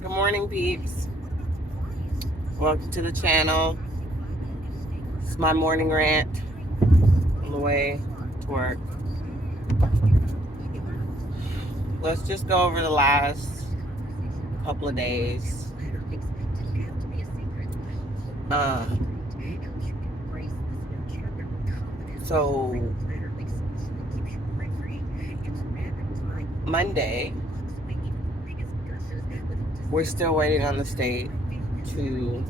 Good morning, peeps. Welcome to the channel. It's my morning rant on the way to work. Let's just go over the last couple of days. Um, so Monday, we're still waiting on the state to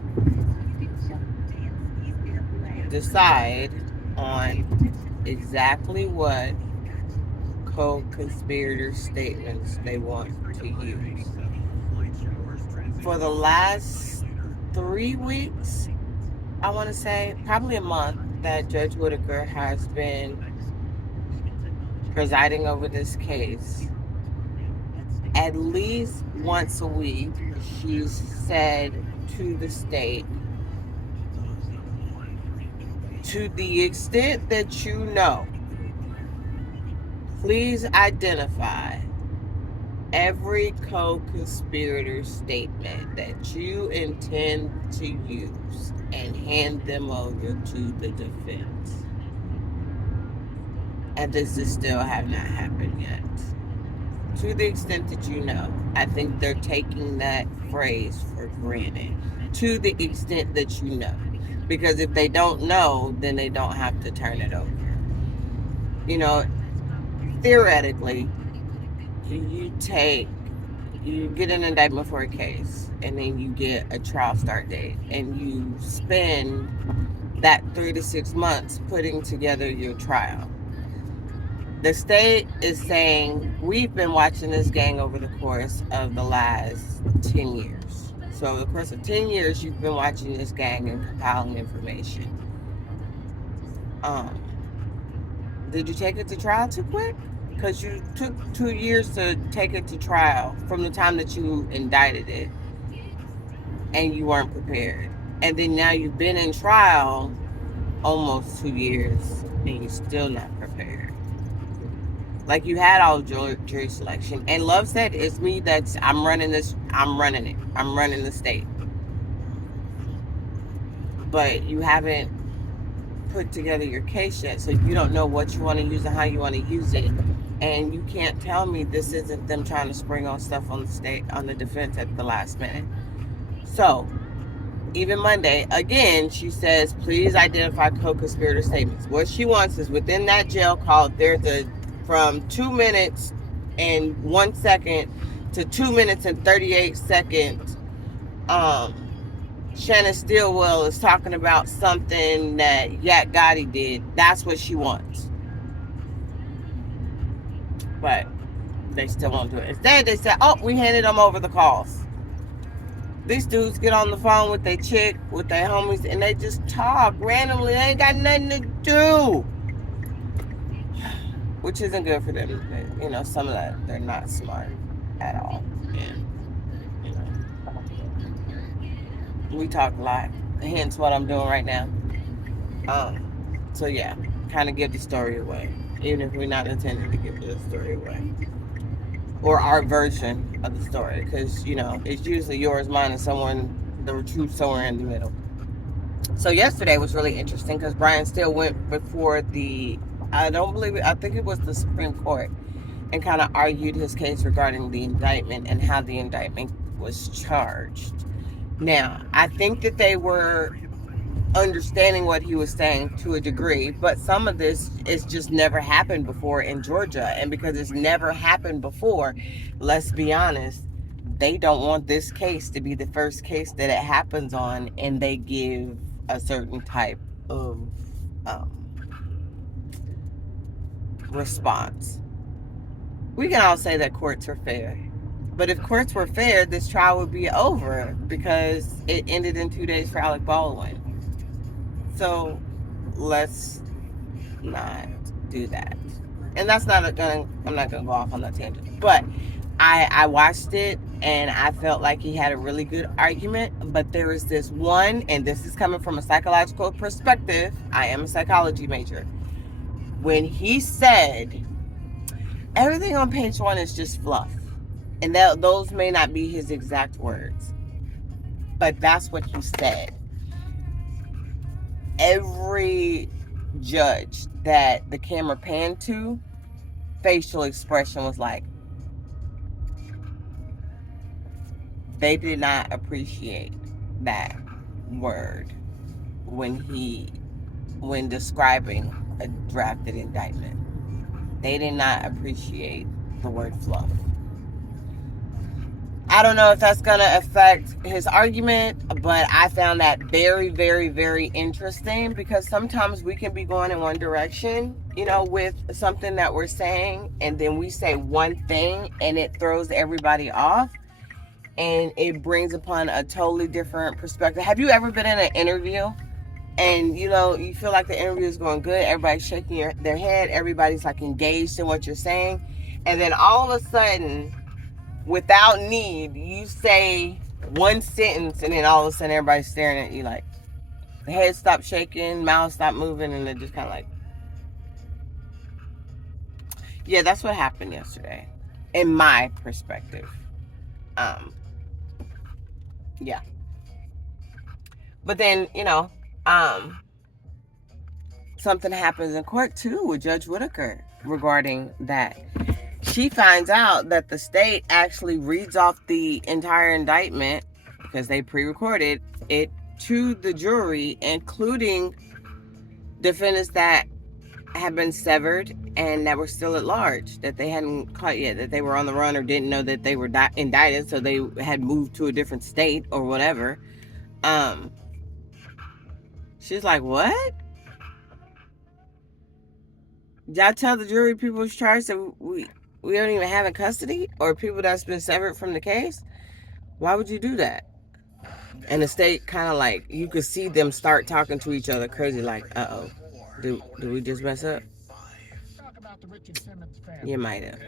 decide on exactly what co-conspirator statements they want to use. For the last 3 weeks, I want to say probably a month, that Judge Whitaker has been presiding over this case. At least once a week, she's said to the state, to the extent that you know, please identify every co-conspirator statement that you intend to use and hand them over to the defense. And this is still have not happened yet. To the extent that you know, I think they're taking that phrase for granted. To the extent that you know. Because if they don't know, then they don't have to turn it over. You know, theoretically, you get an indictment for a case, and then you get a trial start date, and you spend that 3 to 6 months putting together your trial. The state is saying we've been watching this gang over the course of the last 10 years. So, over the course of 10 years, you've been watching this gang and compiling information. Um, did you take it to trial too quick? Because you took 2 years to take it to trial from the time that you indicted it, and you weren't prepared. And then now you've been in trial almost 2 years, and you're still not prepared. Like, you had all jury selection, and Love said, "It's me I'm running this. I'm running it. I'm running the state." But you haven't put together your case yet, so you don't know what you want to use and how you want to use it. And you can't tell me this isn't them trying to spring on stuff on the defense at the last minute. So, even Monday, again, she says, please identify co-conspirator statements. What she wants is, within that jail call, there's from 2 minutes and 1 second to 2 minutes and 38 seconds. Shannon Stillwell is talking about something that Yak Gotti did. That's what she wants. But they still won't do it. Instead, they said, oh, we handed them over the calls. These dudes get on the phone with their chick, with their homies, and they just talk randomly. They ain't got nothing to do. Which isn't good for them. You know, some of that, they're not smart at all. And, you know, we talk a lot. Hence what I'm doing right now. So yeah, kind of give the story away. Even if we're not intending to give the story away. Or our version of the story. Because, you know, it's usually yours, mine, and the truth somewhere in the middle. So yesterday was really interesting because Brian Steele went before I think it was the Supreme Court, and kind of argued his case regarding the indictment and how the indictment was charged. Now, I think that they were understanding what he was saying to a degree, but some of this is just never happened before in Georgia. And because it's never happened before, let's be honest, they don't want this case to be the first case that it happens on, and they give a certain type of response. We can all say that courts are fair, but if courts were fair, this trial would be over because it ended in 2 days for Alec Baldwin. So let's not do that. And I'm not gonna go off on that tangent. But I watched it, and I felt like he had a really good argument. But there is this one, and this is coming from a psychological perspective. I am a psychology major. When he said everything on page 1 is just fluff. And those may not be his exact words, but that's what he said. Every judge that the camera panned to, facial expression was like, they did not appreciate that word when describing a drafted indictment. They did not appreciate the word fluff. I don't know if that's going to affect his argument, but I found that very, very, very interesting, because sometimes we can be going in one direction, with something that we're saying, and then we say one thing and it throws everybody off and it brings upon a totally different perspective. Have you ever been in an interview and you feel like the interview is going good, everybody's shaking their head, everybody's like engaged in what you're saying, and then all of a sudden, without need, you say one sentence, and then all of a sudden everybody's staring at you like, the head stopped shaking, mouth stopped moving, and they're just kind of like, yeah, that's what happened yesterday, in my perspective. Yeah. But then, something happens in court too with Judge Whitaker regarding that. She finds out that the state actually reads off the entire indictment, because they pre-recorded it, to the jury, including defendants that had been severed and that were still at large, that they hadn't caught yet, that they were on the run or didn't know that they were indicted, so they had moved to a different state or whatever. She's like, what? Y'all tell the jury people was charged that we don't even have in custody, or people that's been severed from the case? Why would you do that? And the state kind of like, you could see them start talking to each other crazy, like, uh-oh, did we just mess up? You might have.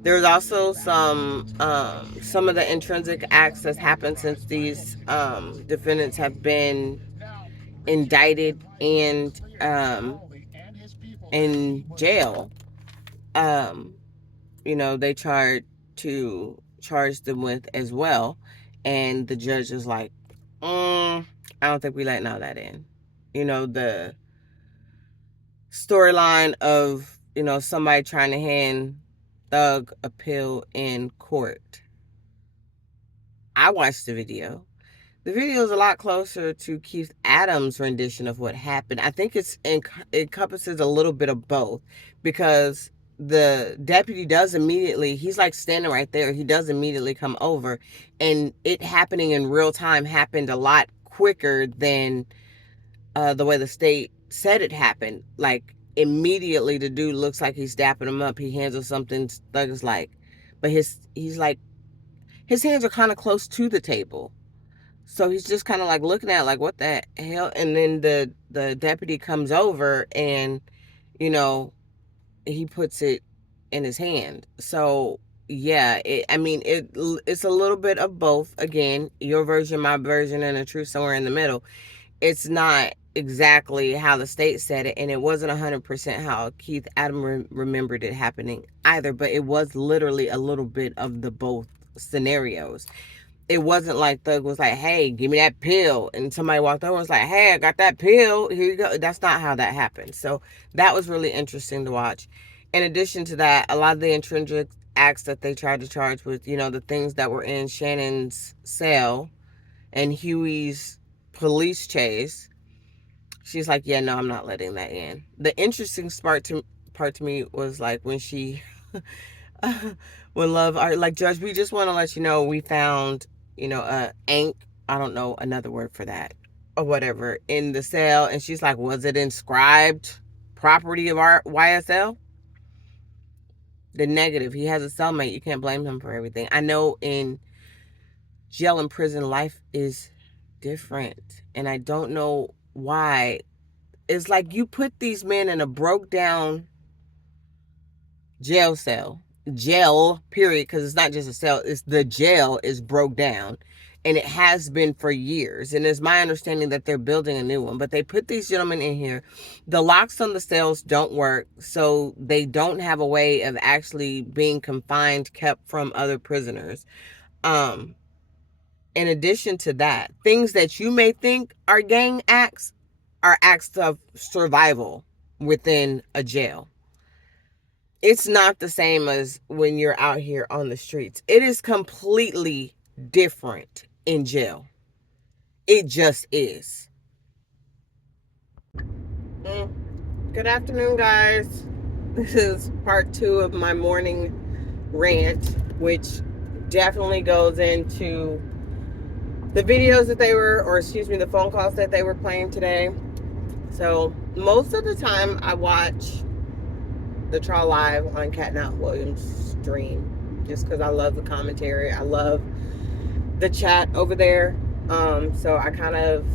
There's also some of the intrinsic acts that's happened since these defendants have been indicted and in jail. They charge them with as well, and the judge is like, I don't think we letting all that in. The storyline of somebody trying to hand Thug a pill in court. I watched the video. The video is a lot closer to Keith Adams' rendition of what happened. I think it encompasses a little bit of both, because the deputy does immediately, he's like standing right there, he does immediately come over, and it happening in real time happened a lot quicker than the way the state said it happened. Like, immediately the dude looks like he's dapping him up, he hands him something, Thug is like, but his hands are kind of close to the table. So he's just kind of like looking at it like, what the hell? And then the deputy comes over and, he puts it in his hand. So, yeah, it's a little bit of both. Again, your version, my version, and the truth somewhere in the middle. It's not exactly how the state said it, and it wasn't 100% how Keith Adams remembered it happening either, but it was literally a little bit of the both scenarios. It wasn't like Thug was like, hey, give me that pill, and somebody walked over and was like, hey, I got that pill, here you go. That's not how that happened. So that was really interesting to watch. In addition to that, a lot of the intrinsic acts that they tried to charge with, the things that were in Shannon's cell and Huey's police chase, she's like, yeah, no, I'm not letting that in. The interesting part to me was like when she when Love are like, Judge, we just want to let you know we found ink, I don't know another word for that or whatever, in the cell. And she's like, was it inscribed property of our YSL? The negative, he has a cellmate, you can't blame him for everything. I know in jail and prison, life is different, and I don't know why. It's like you put these men in a broke down jail cell, period, because it's not just a cell, it's the jail is broke down, And it has been for years. And it's my understanding that they're building a new one. But they put these gentlemen in here. The locks on the cells don't work. So they don't have a way of actually being confined, kept from other prisoners. In addition to that, things that you may think are gang acts are acts of survival within a jail. It's not the same as when you're out here on the streets. It is completely different in jail. It just is. Good afternoon, guys. This is part 2 of my morning rant, which definitely goes into the videos that the phone calls that they were playing today. So most of the time I watch the trial live on Cat Williams' stream just because I love the commentary. I love the chat over there. So I kind of,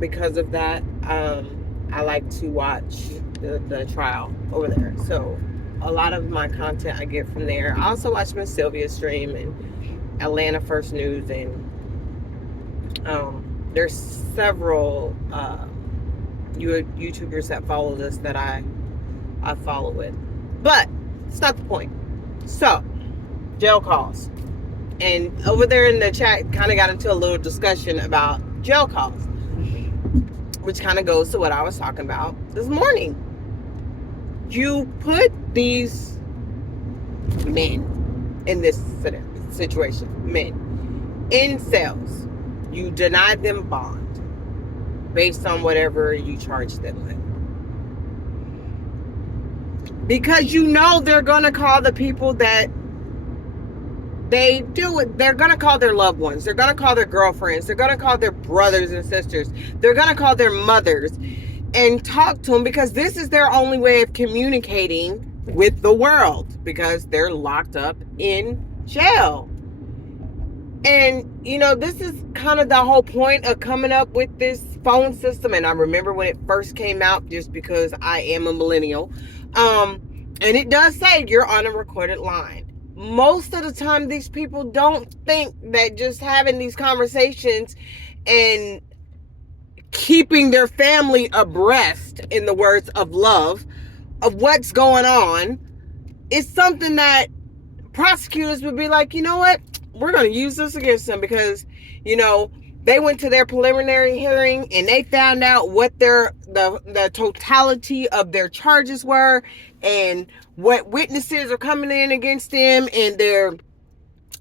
because of that, I like to watch the trial over there. So a lot of my content I get from there. I also watch Miss Sylvia's stream and Atlanta First News, and there's several YouTubers that follow this that I follow with. But it's not the point. So, jail calls. And over there in the chat, kind of got into a little discussion about jail calls, which kind of goes to what I was talking about this morning. You put these men in this situation, men, in cells. You deny them bond based on whatever you charge them with. Because you know they're going to call the people that they do it. They're going to call their loved ones. They're going to call their girlfriends. They're going to call their brothers and sisters. They're going to call their mothers and talk to them, because this is their only way of communicating with the world, because they're locked up in jail. And, you know, this is kind of the whole point of coming up with this phone system. And I remember when it first came out, just because I am a millennial. And it does say you're on a recorded line. Most of the time, these people don't think that just having these conversations and keeping their family abreast, in the words of love, of what's going on is something that prosecutors would be like, you know what? We're going to use this against them, because, you know, they went to their preliminary hearing and they found out what the totality of their charges were and what witnesses are coming in against them, and their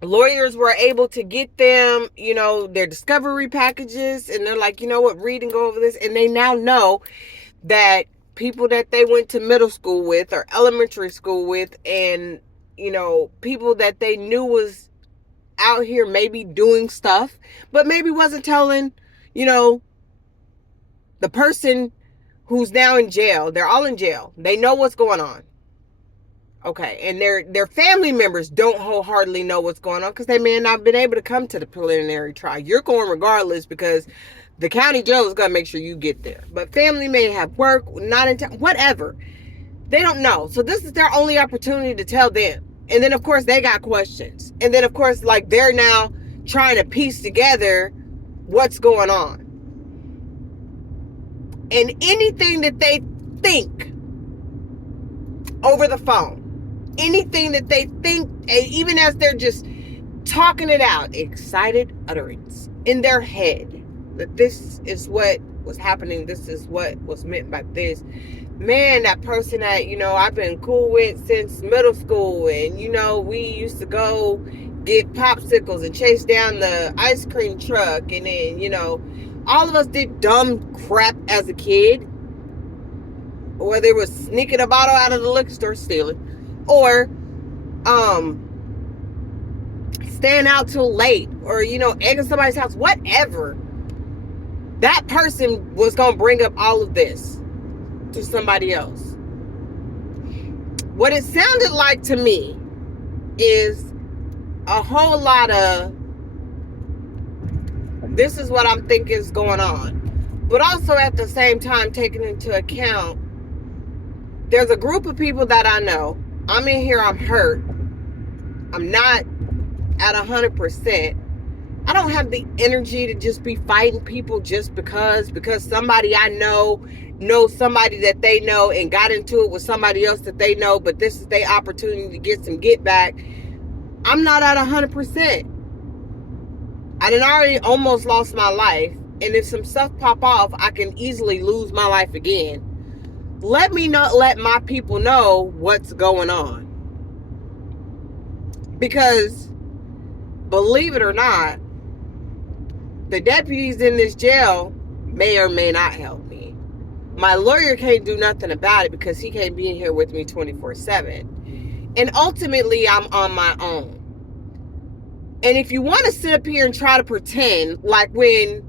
lawyers were able to get them, you know, their discovery packages, and they're like, you know what, read and go over this. And they now know that people that they went to middle school with or elementary school with, and, you know, people that they knew was out here maybe doing stuff, but maybe wasn't telling, you know, the person who's now in jail. They're all in jail. They know what's going on. Okay, and their family members don't wholeheartedly know what's going on, because they may not have been able to come to the preliminary trial. You're going regardless, because the county jail is going to make sure you get there. But family may have work, not in time, whatever. They don't know. So this is their only opportunity to tell them. And then, of course, they got questions. And then, of course, like, they're now trying to piece together what's going on. And anything that they think over the phone, anything that they think, and even as they're just talking it out, excited utterance in their head, that this is what was happening, this is what was meant by this. Man, that person that, you know, I've been cool with since middle school, and, you know, we used to go get popsicles and chase down the ice cream truck, and then, you know, all of us did dumb crap as a kid, whether it was sneaking a bottle out of the liquor store, stealing, or staying out till late, or, you know, egging somebody's house, whatever. That person was going to bring up all of this to somebody else. What it sounded like to me is a whole lot of, this is what I'm thinking is going on. But also at the same time, taking into account, there's a group of people that I know. I'm in here, I'm hurt. I'm not at 100%. I don't have the energy to just be fighting people just because somebody I know knows somebody that they know and got into it with somebody else that they know, but this is their opportunity to get some get back. I'm not at 100%. I done already almost lost my life, and if some stuff pop off, I can easily lose my life again. Let me not let my people know what's going on. Because, believe it or not, the deputies in this jail may or may not help me. My lawyer can't do nothing about it because he can't be in here with me 24/7. And ultimately, I'm on my own. And if you want to sit up here and try to pretend like when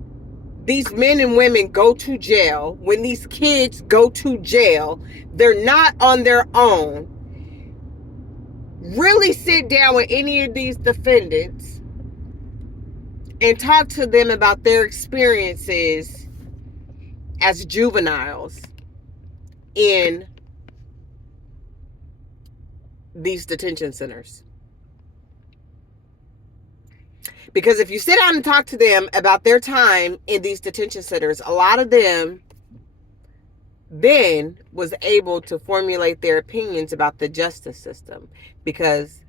these men and women go to jail, when these kids go to jail, they're not on their own, really sit down with any of these defendants and talk to them about their experiences as juveniles in these detention centers. Because if you sit down and talk to them about their time in these detention centers, a lot of them then was able to formulate their opinions about the justice system because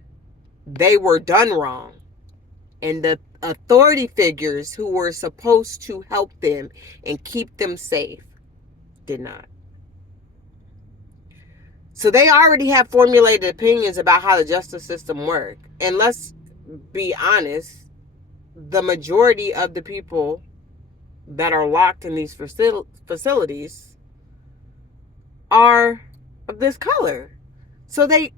they were done wrong. And the authority figures who were supposed to help them and keep them safe did not. So they already have formulated opinions about how the justice system works. And let's be honest, the majority of the people that are locked in these facilities are of this color. So they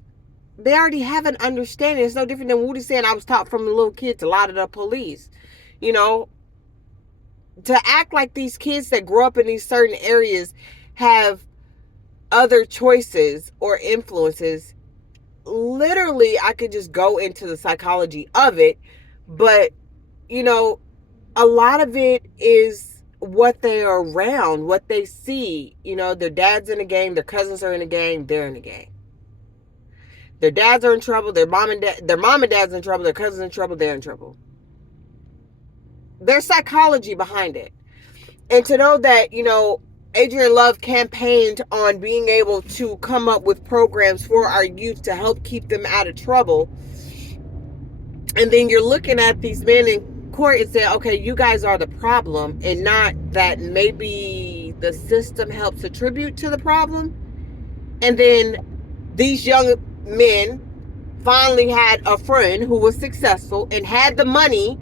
already have an understanding. It's no different than Woody saying I was taught from a little kid to lie to the police. You know, to act like these kids that grow up in these certain areas have other choices or influences. Literally, I could just go into the psychology of it, but you know, a lot of it is what they are around, what they see. You know, their dad's in a gang, their cousins are in a gang, they're in a gang. Their dads are in trouble, their mom and dad's in trouble, their cousins in trouble, they're in trouble. There's psychology behind it. And to know that, you know, Adrian Love campaigned on being able to come up with programs for our youth to help keep them out of trouble. And then you're looking at these men in court and saying, okay, you guys are the problem, and not that maybe the system helps attribute to the problem. And then these young men finally had a friend who was successful and had the money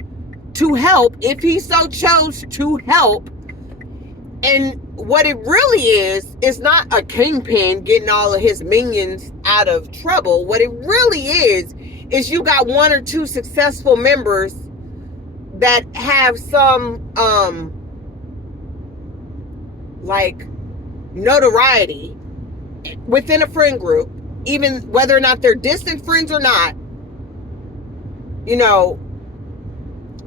to help if he so chose to help. And what it really is not a kingpin getting all of his minions out of trouble. What it really is you got one or two successful members that have some like notoriety within a friend group, even whether or not they're distant friends or not, you know.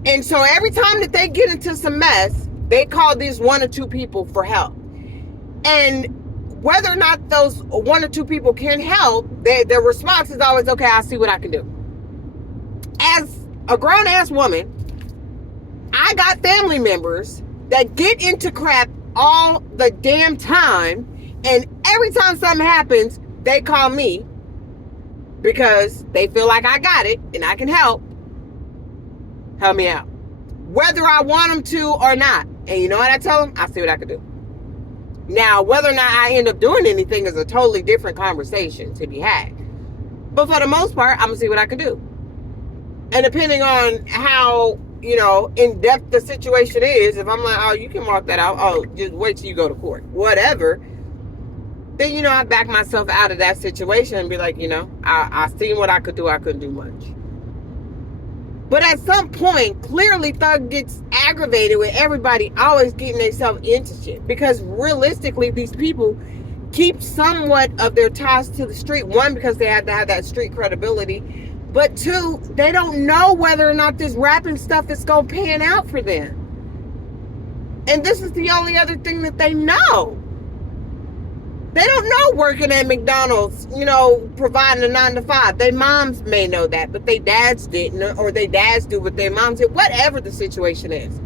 And so every time that they get into some mess, they call these one or two people for help. And whether or not those one or two people can help, their response is always, okay, I'll see what I can do. As a grown-ass woman, I got family members that get into crap all the damn time, and every time something happens, they call me because they feel like I got it and I can help. Help me out. Whether I want them to or not. And you know what I tell them? I'll see what I can do. Now, whether or not I end up doing anything is a totally different conversation to be had. But for the most part, I'm going to see what I can do. And depending on how, you know, in-depth the situation is, if I'm like, oh, you can mark that out. Oh, just wait till you go to court. Whatever. Then, you know, I back myself out of that situation and be like, you know, I seen what I could do. I couldn't do much. But at some point, clearly Thug gets aggravated with everybody always getting themselves into shit. Because realistically, these people keep somewhat of their ties to the street. One, because they have to have that street credibility. But two, they don't know whether or not this rapping stuff is going to pan out for them. And this is the only other thing that they know. They don't know working at McDonald's, providing a 9 to 5. Their moms may know that, but their dads didn't, or their dads do what their moms did. Whatever the situation is,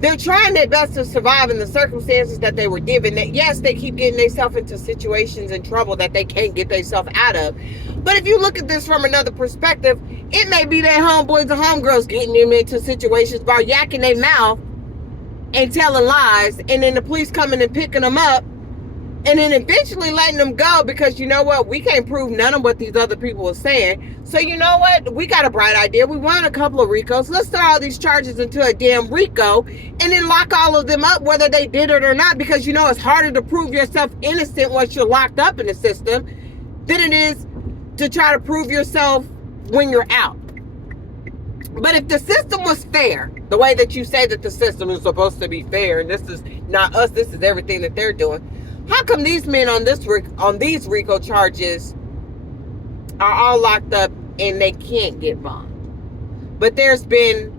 they're trying their best to survive in the circumstances that they were given. That yes, they keep getting themselves into situations and trouble that they can't get themselves out of. But if you look at this from another perspective, it may be their homeboys and homegirls getting them into situations by yakking their mouth and telling lies, and then the police coming and picking them up, and then eventually letting them go because, you know what, we can't prove none of what these other people are saying. So you know what, we got a bright idea. We want a couple of RICOs. Let's throw all these charges into a damn RICO and then lock all of them up, whether they did it or not, because it's harder to prove yourself innocent once you're locked up in the system than it is to try to prove yourself when you're out. But if the system was fair, the way that you say that the system is supposed to be fair, and this is not us, this is everything that they're doing, how come these men on these RICO charges are all locked up and they can't get bond? But there's been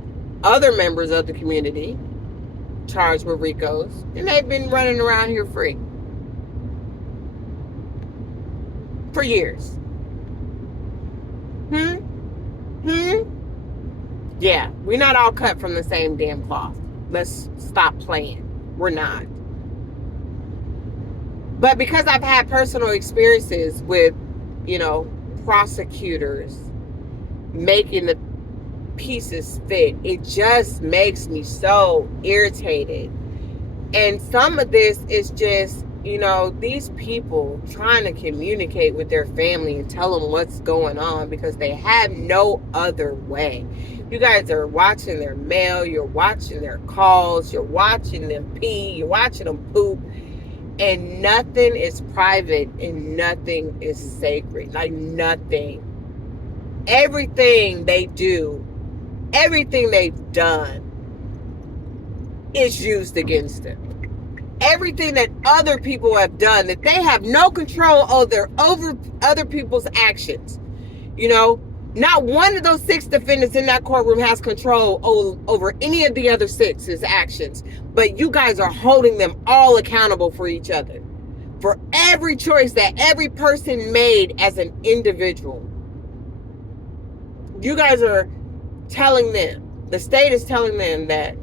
other members of the community charged with RICOs, and they've been running around here free for years. Yeah, we're not all cut from the same damn cloth. Let's stop playing. We're not. But because I've had personal experiences with, prosecutors making the pieces fit, it just makes me so irritated. And some of this is just, these people trying to communicate with their family and tell them what's going on because they have no other way. You guys are watching their mail, you're watching their calls, you're watching them pee, you're watching them poop. And nothing is private and nothing is sacred. Like nothing. Everything they do, everything they've done is used against them. Everything that other people have done, that they have no control over other people's actions. Not one of those 6 defendants in that courtroom has control over any of the other 6's actions. But you guys are holding them all accountable for each other. For every choice that every person made as an individual. You guys are telling them, the state is telling them that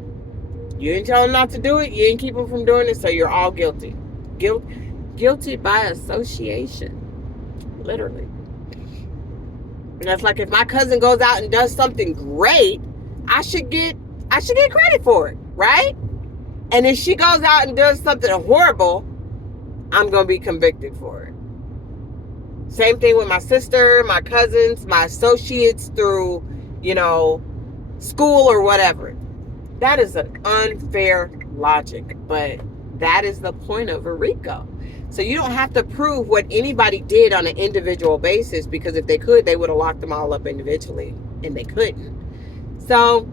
you didn't tell them not to do it, you didn't keep them from doing it, so you're all guilty. Guilty by association. Literally. And that's like if my cousin goes out and does something great, I should get credit for it, right? And if she goes out and does something horrible, I'm going to be convicted for it. Same thing with my sister, my cousins, my associates through, school or whatever. That is an unfair logic, but that is the point of a RICO. So you don't have to prove what anybody did on an individual basis, because if they could, they would have locked them all up individually, and they couldn't. So,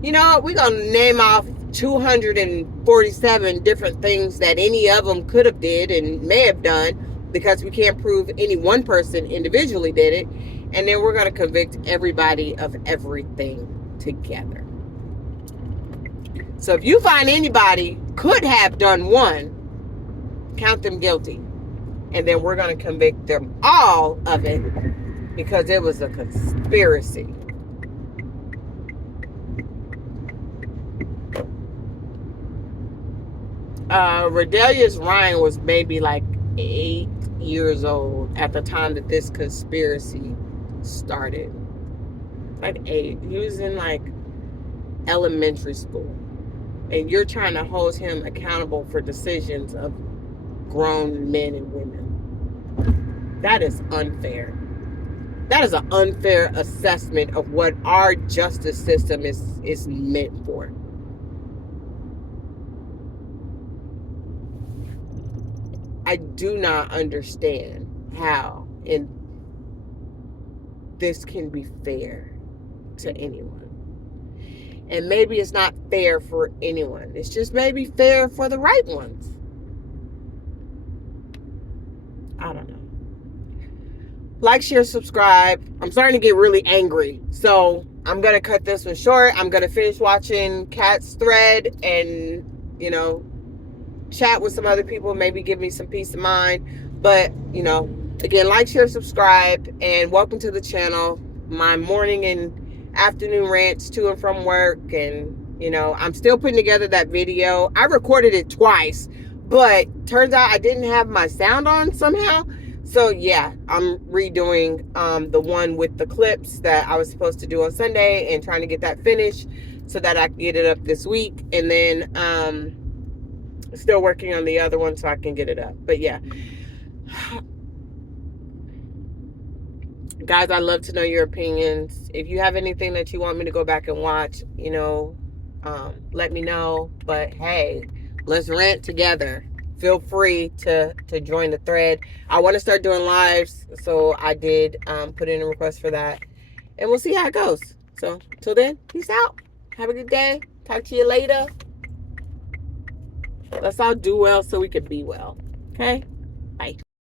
we're going to name off 247 different things that any of them could have did and may have done, because we can't prove any one person individually did it. And then we're going to convict everybody of everything together. So if you find anybody could have done one, count them guilty. And then we're going to convict them all of it because it was a conspiracy. Redelius Ryan was maybe like 8 years old at the time that this conspiracy started. Like 8. He was in like elementary school. And you're trying to hold him accountable for decisions of grown men and women. That is unfair. That is an unfair assessment of what our justice system is meant for. I do not understand how this can be fair to anyone. And maybe it's not fair for anyone. It's just maybe fair for the right ones. I don't know. Like, share, subscribe. I'm starting to get really angry. So I'm going to cut this one short. I'm going to finish watching Kat's thread and, chat with some other people, maybe give me some peace of mind. But, you know, again, like, share, subscribe, and welcome to the channel. My morning and afternoon rants to and from work. And, you know, I'm still putting together that video. I recorded it twice, but turns out I didn't have my sound on somehow. So yeah, I'm redoing the one with the clips that I was supposed to do on Sunday and trying to get that finished so that I can get it up this week. And then still working on the other one so I can get it up. But yeah, guys, I'd love to know your opinions. If you have anything that you want me to go back and watch, you know, let me know. But hey, let's rant together. Feel free to join the thread. I want to start doing lives, so I did put in a request for that, and we'll see how it goes. So till then, peace out. Have a good day. Talk to you later. Let's all do well so we can be well. Okay.